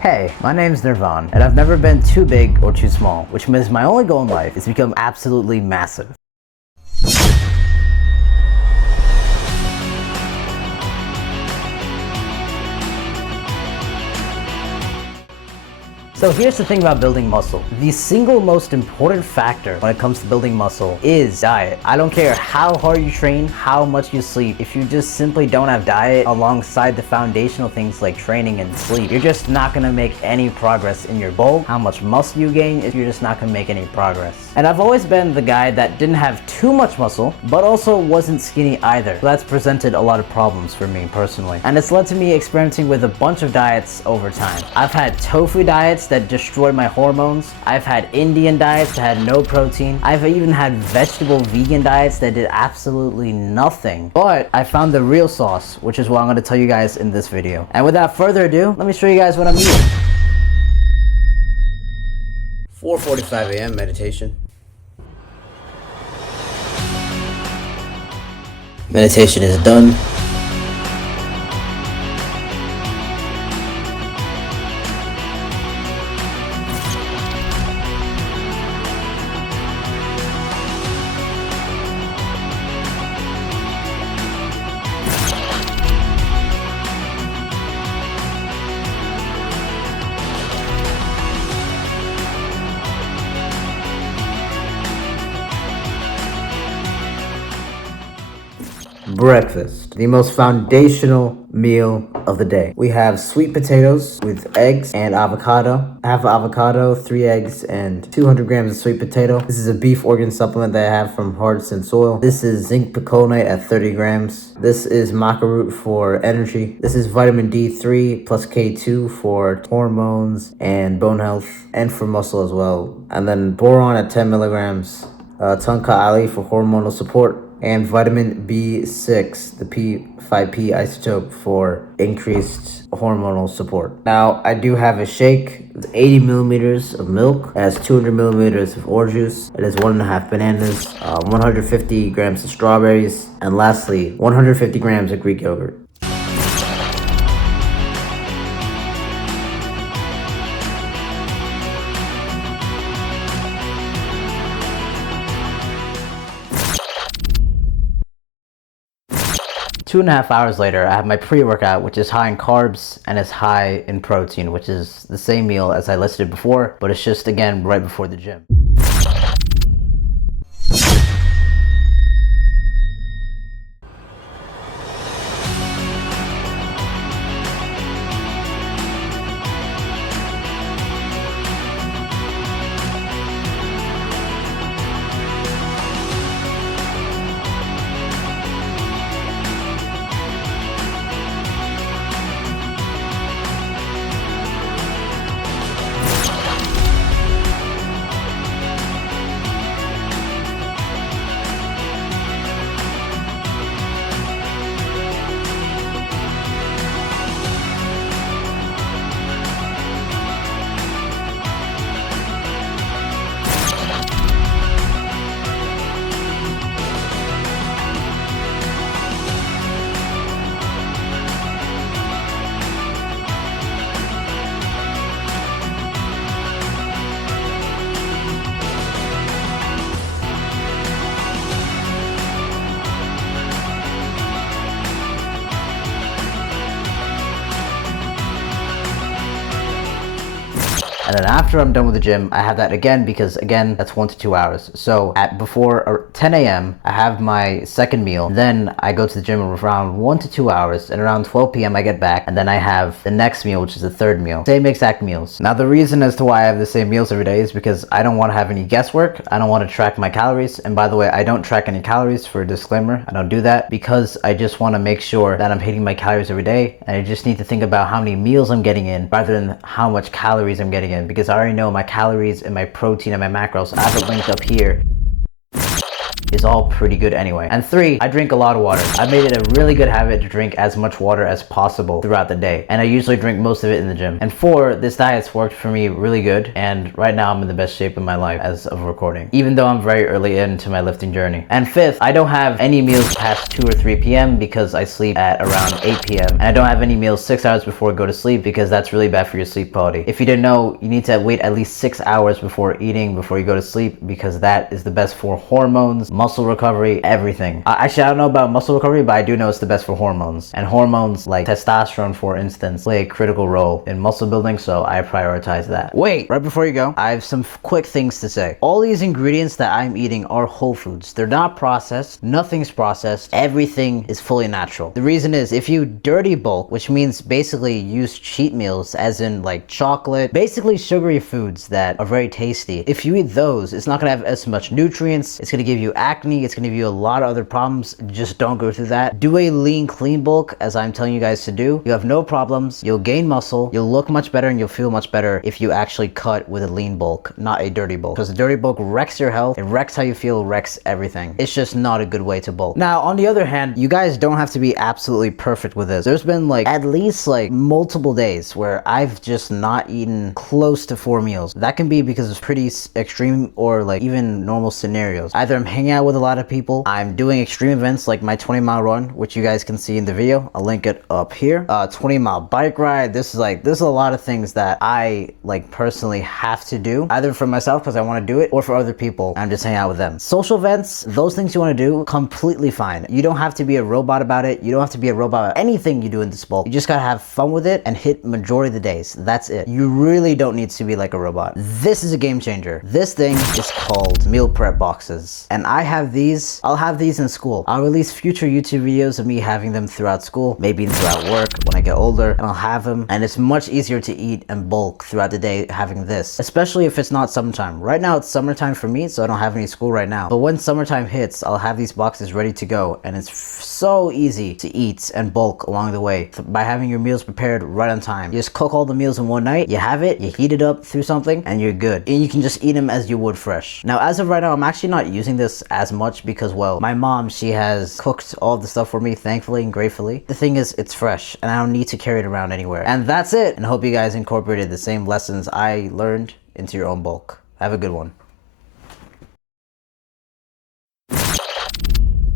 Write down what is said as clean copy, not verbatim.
Hey, my name's Nirvan, and I've never been too big or too small, which means my only goal in life is to become absolutely massive. So here's the thing about building muscle. The single most important factor when it comes to building muscle is diet. I don't care how hard you train, how much you sleep. If you just simply don't have diet alongside the foundational things like training and sleep, you're just not gonna make any progress in your bulk. How much muscle you gain, if you're just not gonna make any progress. And I've always been the guy that didn't have too much muscle, but also wasn't skinny either. So that's presented a lot of problems for me personally. And it's led to me experimenting with a bunch of diets over time. I've had tofu diets that destroyed my hormones. I've had Indian diets that had no protein. I've even had vegetable vegan diets that did absolutely nothing. But I found the real sauce, which is what I'm going to tell you guys in this video. And without further ado, let me show you guys what I'm eating. 4:45 a.m. meditation. Meditation is done. Breakfast, the most foundational meal of the day. We have sweet potatoes with eggs and avocado. Half avocado, 3 eggs, and 200 grams of sweet potato. This is a beef organ supplement that I have from Hearts and Soil. This is zinc picolinate at 30 grams. This is maca root for energy. This is vitamin D3 plus K2 for hormones and bone health and for muscle as well. And then boron at 10 milligrams. Tonka Ali for hormonal support. And vitamin B6, the P5P isotope for increased hormonal support. Now, I do have a shake. It's 80 millimeters of milk. It has 200 millimeters of orange juice. It has 1.5 bananas, 150 grams of strawberries, and lastly, 150 grams of Greek yogurt. Two and a half hours later, I have my pre-workout, which is high in carbs and is high in protein, which is the same meal as I listed before, but it's just, again, right before the gym. And then after I'm done with the gym, I have that again because, again, that's 1 to 2 hours. So at before 10 a.m., I have my second meal. Then I go to the gym around 1 to 2 hours. And around 12 p.m. I get back. And then I have the next meal, which is the third meal. Same exact meals. Now, the reason as to why I have the same meals every day is because I don't want to have any guesswork. I don't want to track my calories. And by the way, I don't track any calories, for a disclaimer. I don't do that because I just want to make sure that I'm hitting my calories every day. And I just need to think about how many meals I'm getting in rather than how much calories I'm getting in, because I already know my calories and my protein and my macros. I have it linked up here. is all pretty good anyway. And 3, I drink a lot of water. I made it a really good habit to drink as much water as possible throughout the day, and I usually drink most of it in the gym. And 4, this diet's worked for me really good, and right now I'm in the best shape of my life as of recording, even though I'm very early into my lifting journey. And 5th, I don't have any meals past 2 or 3 p.m. because I sleep at around 8 p.m. and I don't have any meals 6 hours before I go to sleep because that's really bad for your sleep quality. If you didn't know, you need to wait at least 6 hours before eating before you go to sleep because that is the best for hormones, muscle recovery, everything. Actually, I don't know about muscle recovery, but I do know it's the best for hormones. And hormones like testosterone, for instance, play a critical role in muscle building, so I prioritize that. Wait, right before you go, I have some quick things to say. All these ingredients that I'm eating are whole foods. They're not processed. Nothing's processed. Everything is fully natural. The reason is if you dirty bulk, which means basically use cheat meals, as in like chocolate, basically sugary foods that are very tasty. If you eat those, it's not gonna have as much nutrients. It's gonna give you acne. It's gonna give you a lot of other problems. Just don't go through that. Do a lean, clean bulk, as I'm telling you guys to do. You have no problems. You'll gain muscle. You'll look much better and you'll feel much better if you actually cut with a lean bulk, not a dirty bulk. Because a dirty bulk wrecks your health. It wrecks how you feel, wrecks everything. It's just not a good way to bulk. Now, on the other hand, you guys don't have to be absolutely perfect with this. There's been like at least like multiple days where I've just not eaten close to 4 meals. That can be because it's pretty extreme or like even normal scenarios. Either I'm hanging out with a lot of people, I'm doing extreme events like my 20-mile run, which you guys can see in the video. I'll link it up here. 20-mile bike ride. This is a lot of things that I like personally have to do, either for myself because I want to do it or for other people. I'm just hanging out with them. Social events, those things you want to do, completely fine. You don't have to be a robot about it. You don't have to be a robot about anything you do in this bulk. You just gotta have fun with it and hit majority of the days. That's it. You really don't need to be like a robot. This is a game changer. This thing is called meal prep boxes. And I have these. I'll have these in school. I'll release future YouTube videos of me having them throughout school, maybe throughout work when I get older, and I'll have them. And it's much easier to eat and bulk throughout the day having this, especially if it's not summertime. Right now it's summertime for me, so I don't have any school right now. But when summertime hits, I'll have these boxes ready to go, and it's so easy to eat and bulk along the way by having your meals prepared right on time. You just cook all the meals in one night, you have it, you heat it up through something, and you're good. And you can just eat them as you would fresh. Now, as of right now, I'm actually not using this as much because, well, my mom, she has cooked all the stuff for me, thankfully and gratefully. The thing is, it's fresh, and I don't need to carry it around anywhere. And that's it. And I hope you guys incorporated the same lessons I learned into your own bulk. Have a good one.